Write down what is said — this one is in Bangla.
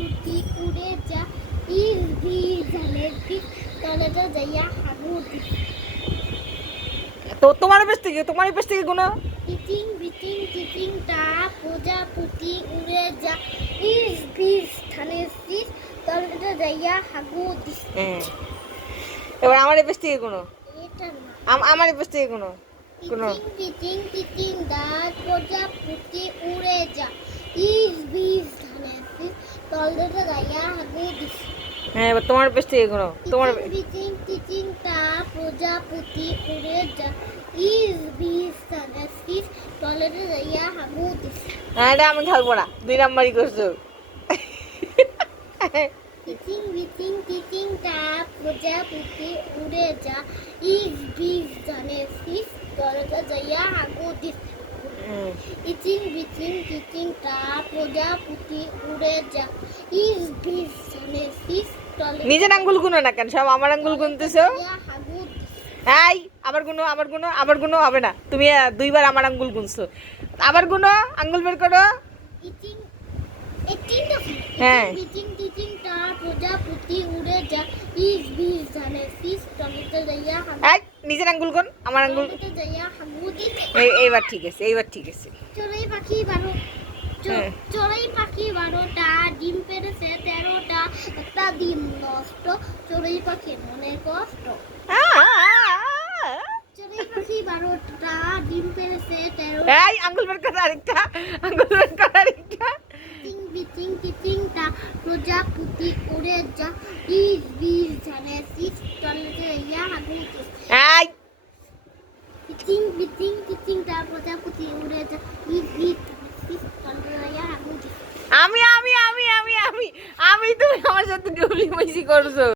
পুতি উড়ে যা ইস বিজ ধানের শীষ তলেতে যাইয়া হাগু দিস। তো তোমার বেশ থেকে গুণ। টিচিং বিচিং টিচিং টা প্রজাপতি উড়ে যা ইস বিজ ধানের শীষ তলেতে যাইয়া হাগু দিস। এবার আমার বেশ থেকে গুণ। এটা না আমার বেশ থেকে গুণ। টিচিং বিচিং টিচিং দা প্রজাপতি উড়ে যা ইস বিজ ধানের শীষ তলেতে যাইয়া হাগু দিস। হ্যাঁ এবার তোমার বেশ থেকে গুণ। তোমার টিচিং টিচিং টা প্রজাপতি উড়ে যা ইস বিজ ধানের শীষ তলেতে যাইয়া হাগু দিস। হ্যাঁ এটা আমি খেলবো না, 2 নাম্বারই করছো। টিচিং বিচিং টিচিং টা প্রজাপতি উড়ে যা ইস বিজ ধানের শীষ তলেতে যাইয়া হাগু দিস। টিচিং বিচিং টিচিং টা প্রজাপতি উড়ে যা ইস বিজ ধানের শীষ তলেতে নিজের আঙ্গুল গুনো না কেন, সব আমার আঙ্গুল গুনতেছো। যাইয়া হাগু দিস। এই আবার গুনো হবে না, তুমি 2বার আমার আঙ্গুল গুনছো। আবার গুনো, আঙ্গুল বের করো। টিচিং এটিং দা হ্যাঁ। টিচিং টিচিং টা প্রজাপতি উড়ে যা ইস বিজ ধানের শীষ তলেতে যাইয়া হাগু এই নিজের আঙ্গুল গুন, আমার আঙ্গুল। তলেতে যাইয়া হাগু দিস। এইবার ঠিক আছে, এইবার ঠিক আছে। চড়ুই পাখি হ্যাঁ। চড়ুই পাখি 12টা ডিম পেড়েছে 13টা একটা ডিম নষ্ট চড়ুই পাখির মনে কষ্ট। চড়ুই পাখি 12টা ডিম পেড়েছে 13টা এই আঙ্গুল বের করো আরেকটা, আঙ্গুল বের করো আরেকটা। টিচিং বিচিং টিচিং টা প্রজাপতি উড়ে যা ইস বিজ ধানের শীষ তলেতে যাইয়া হাগু দিস। এই টিচিং বিচিং টিচিং টা প্রজাপতি উড়ে যা ইস বিজ ধানের শীষ তলেতে যাইয়া হাগু দিস। আমি তুমি আমার সাথে ডুবলি মইছি করছো।